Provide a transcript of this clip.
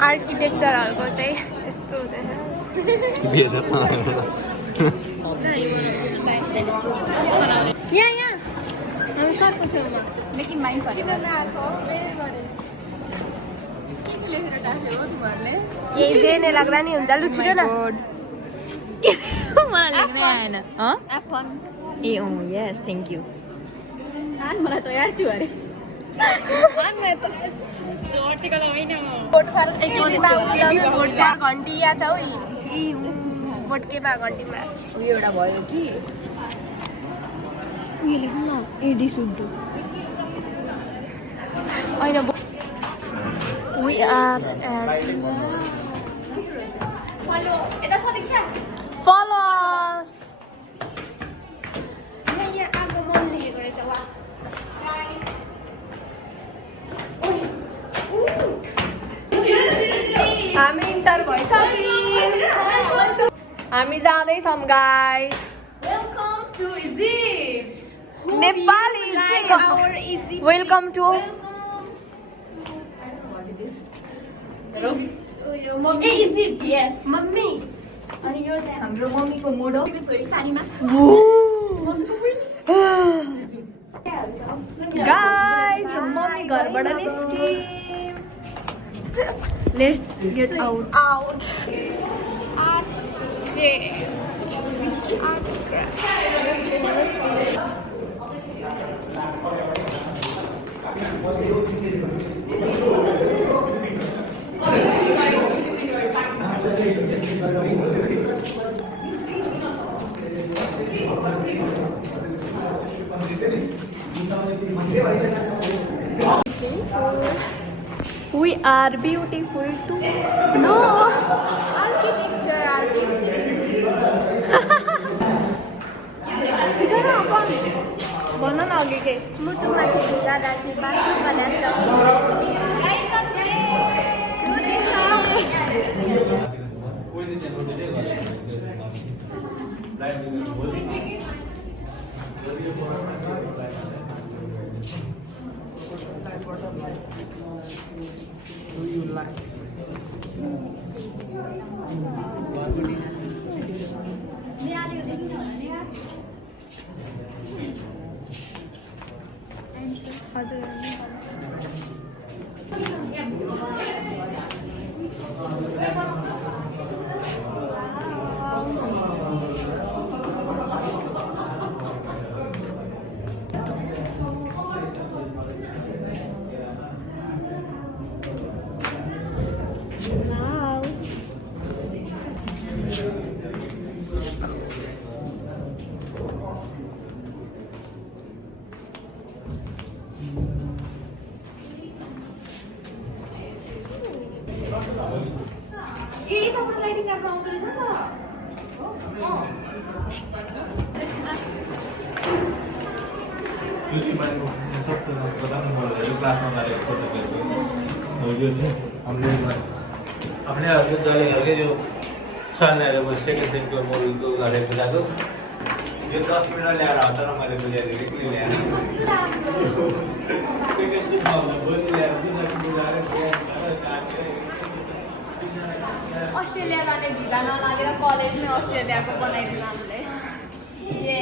आर्किटेक्चरहरुको चाहिँ यस्तो हुँदैन यहाँ हामी सरको छेउमा मेकिङ माइन्ड किन नआएको लेखेर टास्यो हो तिमीहरूले केही जे नै लाग्दा नि हुन्छ लु छिटो न मलाई लेख्नै आएन F1 A yes thank you मलाई तयार छु अरे भोटकेमा घन्टीमा उयो एउटा भयो कि उयो लेख्नु न एडी सुड्डु होइन we are follow us हामी इन्टर भइसक्यौँ हामी जाँदैछौँ guys welcome to Egypt Nepal Egypt welcome to Egypt यस मम्मी अनि यो चाहिँ हाम्रो मम्मीको मोडल छोरी सारीमा गाइस मम्मी घरबाट निस्कियौँ Let's get out. We are beautiful too. No, architecture are beautiful. भन न अघि के मुटुमा ढुङ्गा राखी बाँसु बनाएको Do you like? अपने दलहरूले जो सन्नाहरू सेकेन्ड सेटको मोडलको गरेर बुझाएको यो 10 मिनट ल्याएर हतार मैले बुझाएको एक्लै ल्याएर सेकेन्ड सेटमा बोली ल्याएर बुझाएर अस्ट्रेलिया जाने भिजा नलागेर कलेजमै अस्ट्रेलियाको बनाइदिनु हामीले ए